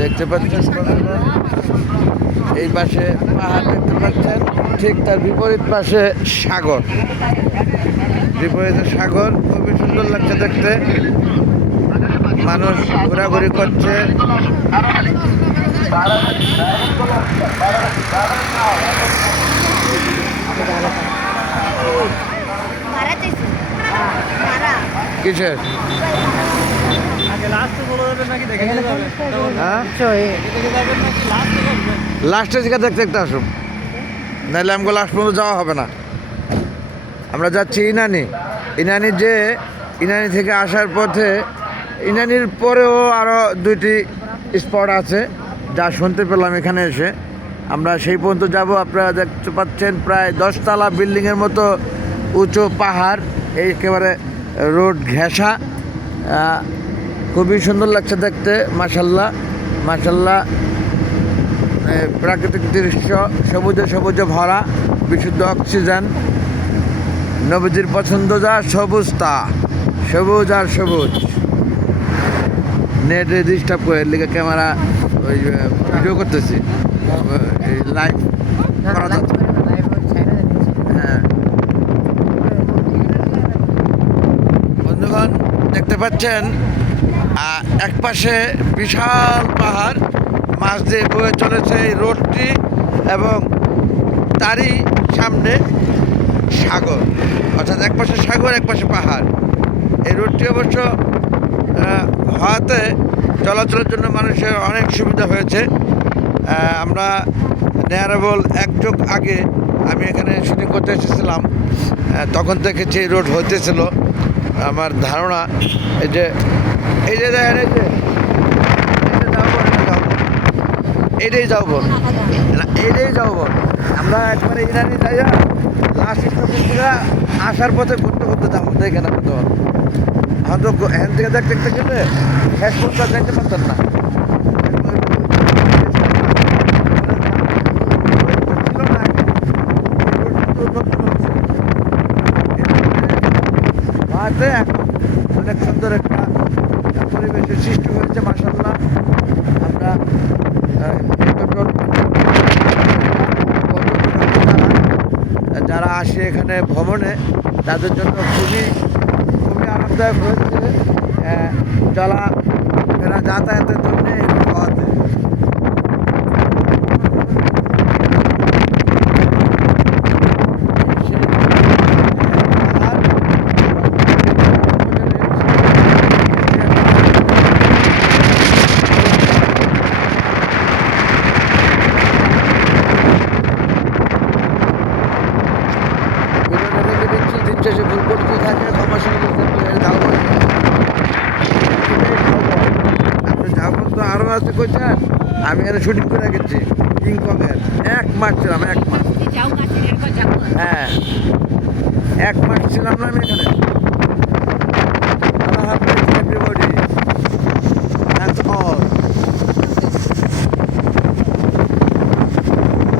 দেখতে পাচ্ছেন এই পাশে পাহাড় দেখতে পাচ্ছেন, ঠিক তার বিপরীত পাশে সাগর। বিপরীতে সাগর, খুবই সুন্দর লাগছে দেখতে। মানুষ ঘোরাঘুরি করছে। কিসের লাস্টে জায়গা দেখতে দেখতে আসুন, নাহলে আমাকে লাস্ট পর্যন্ত যাওয়া হবে না। আমরা যাচ্ছি ইনানি। ইনানি থেকে আসার পথে, ইনানির পরেও আরও 2টি স্পট আছে যা শুনতে পেলাম এখানে এসে। আমরা সেই পর্যন্ত যাব। আপনারা দেখতে পাচ্ছেন প্রায় 10 তলা বিল্ডিংয়ের মতো উঁচু পাহাড়, এই একেবারে রোড ঘেঁষা। খুবই সুন্দর লাগছে দেখতে। মাশাল্লাহ মাশাল্লাহ, প্রাকৃতিক দৃশ্য, সবুজে সবুজে ভরা, বিশুদ্ধ অক্সিজেন। নবীজির পছন্দ যা, সবুজ তা, সবুজ আর সবুজ। নেটে ডিস্টার্ব করে লিখে ক্যামেরা ওই ভিডিও করতেছি, লাইভ করা যাচ্ছে। হ্যাঁ বন্ধুগণ, দেখতে পাচ্ছেন এক পাশে বিশাল পাহাড়, মাছ দিয়ে বয়ে চলেছে এই রোডটি, এবং তারই সামনে সাগর। অর্থাৎ এক পাশে সাগর, এক পাশে পাহাড়। এই রোডটি অবশ্য হওয়াতে চলাচলের জন্য মানুষের অনেক সুবিধা হয়েছে। আমরা নেয়ারেবল 1 যুগ আগে আমি এখানে শুটিং করতে এসেছিলাম, তখন থেকে যে রোড হতেছিল। আমার ধারণা এই যে দেখেন, এইটাই যাবো না, এইটাই যাবো। আমরা একবারে ইরানি যাইয়া লাস্ট স্টেশন থেকে আসার পথে ঘুরতে ঘুরতে যাবো। দেখেন আপনি, তো হয়তো এখান থেকে দেখতে গেলে শেষ পর্যন্ত দেখতে পারতেন না। অনেক সুন্দর একটা পরিবেশের সৃষ্টি হয়েছে মাশাআল্লাহ। আমরা যারা আসে এখানে ভ্রমণে, তাদের জন্য খুবই আরামদায়ক হয়েছে চলাফেরা, যাতায়াতের জন্য হওয়াতে। আরো আছে কইছেন, আমি এখানে শুটিং করে গেছি কিংকংয়ের। 1 মাস ছিলাম, 1 মাস। হ্যাঁ 1 মাস ছিলাম না আমি এখানে।